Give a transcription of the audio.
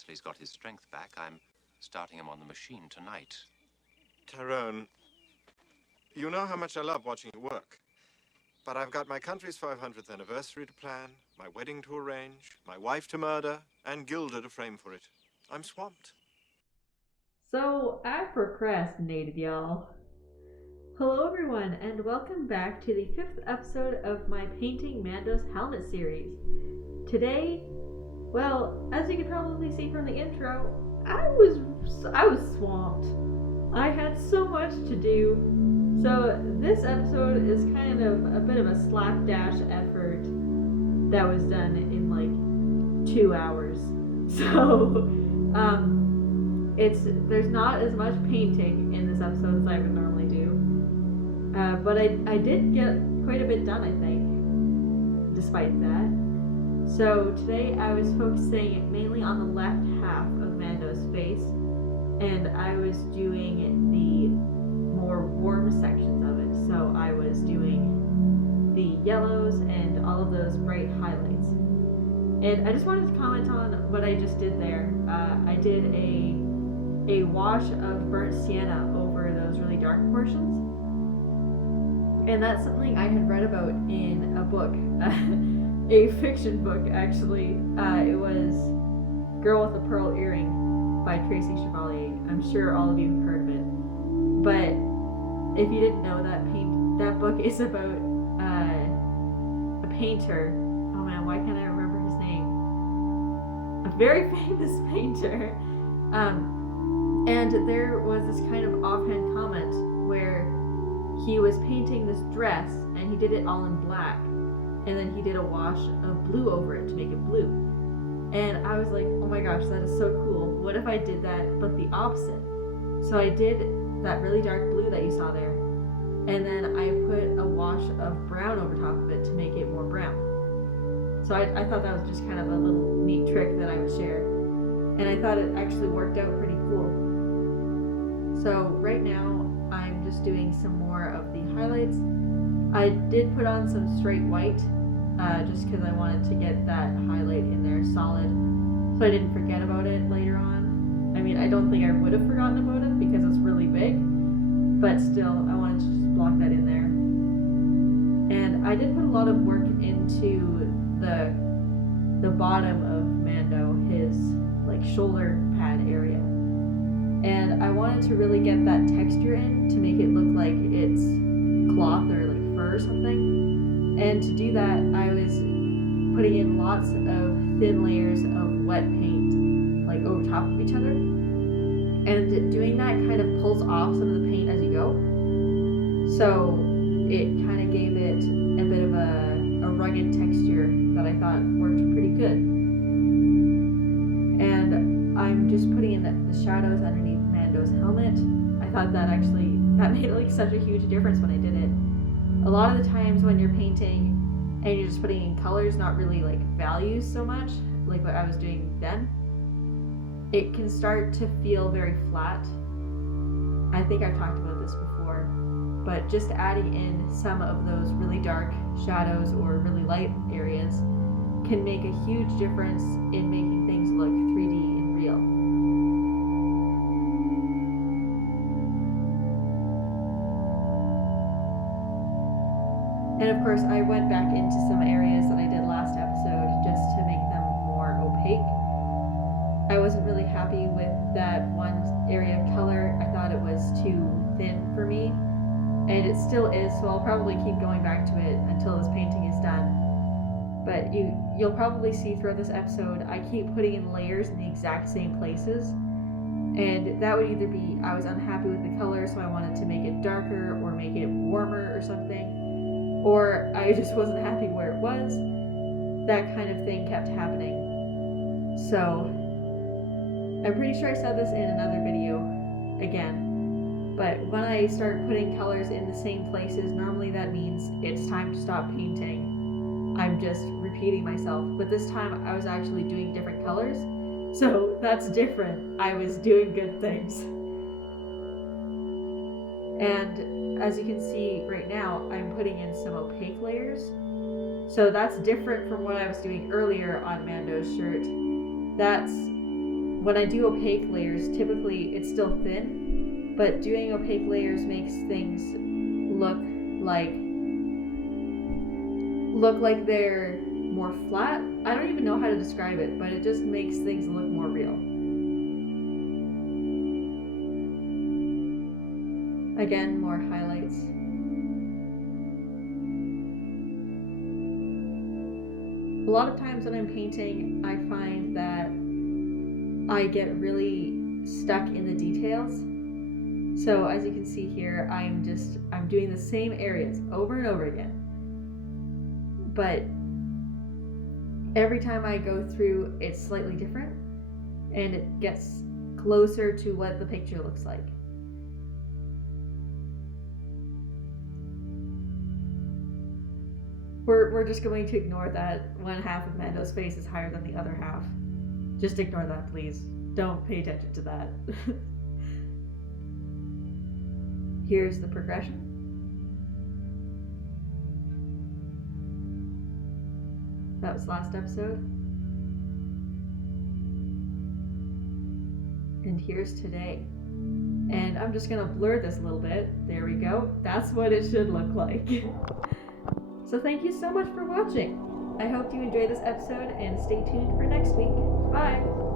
Wesley's got his strength back, I'm starting him on the machine tonight. Tyrone, you know how much I love watching you work. But I've got my country's 500th anniversary to plan, my wedding to arrange, my wife to murder, and Gilda to frame for it. I'm swamped. So, I procrastinated, y'all. Hello everyone, and welcome back to the 5th episode of my Painting Mando's Helmet series. Today, well, as you can probably see from the intro, I was swamped. I had so much to do. So this episode is kind of a bit of a slapdash effort that was done in like 2 hours. So, there's not as much painting in this episode as I would normally do. But I did get quite a bit done, I think, despite that. So today I was focusing mainly on the left half of Mando's face, and I was doing the more warm sections of it. So I was doing the yellows and all of those bright highlights. And I just wanted to comment on what I just did there. I did a wash of burnt sienna over those really dark portions. And that's something I had read about in a book, a fiction book actually. It was Girl with a Pearl Earring by Tracy Chevalier. I'm sure all of you have heard of it. But if you didn't know, that book is about a painter. Oh man, why can't I remember his name? A very famous painter. And there was this kind of offhand comment where he was painting this dress and he did it all in black, and then he did a wash of blue over it to make it blue. And I was like, oh my gosh, that is so cool. What if I did that but the opposite? So I did that really dark blue that you saw there, and then I put a wash of brown over top of it to make it more brown. So I thought that was just kind of a little neat trick that I would share, and I thought it actually worked out pretty cool. So right now I'm just doing some more of the highlights. I did put on some straight white just because I wanted to get that highlight in there solid, so I didn't forget about it later on. I mean, I don't think I would have forgotten about it because it's really big, but still I wanted to just block that in there. And I did put a lot of work into the bottom of Mando, his like shoulder pad area. And I wanted to really get that texture in to make it look like it's cloth or like fur or something. And to do that, I was putting in lots of thin layers of wet paint, like over top of each other. And doing that kind of pulls off some of the paint as you go. So it kind of gave it a bit of a rugged texture that I thought worked pretty good. And I'm just putting in the shadows underneath Mando's helmet. I thought that made like such a huge difference when I did it. A lot of the times when you're painting and you're just putting in colors, not really like values so much, like what I was doing then, it can start to feel very flat. I think I've talked about this before, but just adding in some of those really dark shadows or really light areas can make a huge difference in making things look 3D and real. And of course, I went back into some areas that I did last episode just to make them more opaque. I wasn't really happy with that one area of color. I thought it was too thin for me, and it still is, so I'll probably keep going back to it until this painting is done. But you'll probably see throughout this episode, I keep putting in layers in the exact same places, and that would either be I was unhappy with the color, so I wanted to make it darker or make it warmer or something, or I just wasn't happy where it was. That kind of thing kept happening. So I'm pretty sure I said this in another video again, but when I start putting colors in the same places, normally that means it's time to stop painting. I'm just repeating myself, but this time I was actually doing different colors, so that's different. I was doing good things. And as you can see right now, I'm putting in some opaque layers. So that's different from what I was doing earlier on Mando's shirt. That's when I do opaque layers, typically it's still thin, but doing opaque layers makes things look like they're more flat. I don't even know how to describe it, but it just makes things look more real. Again, more highlights. A lot of times when I'm painting, I find that I get really stuck in the details. So as you can see here, I'm doing the same areas over and over again. But every time I go through, it's slightly different, and it gets closer to what the picture looks like. We're just going to ignore that one half of Mando's face is higher than the other half. Just ignore that, please. Don't pay attention to that. Here's the progression. That was last episode. And here's today. And I'm just gonna blur this a little bit. There we go. That's what it should look like. So thank you so much for watching. I hope you enjoyed this episode and stay tuned for next week. Bye!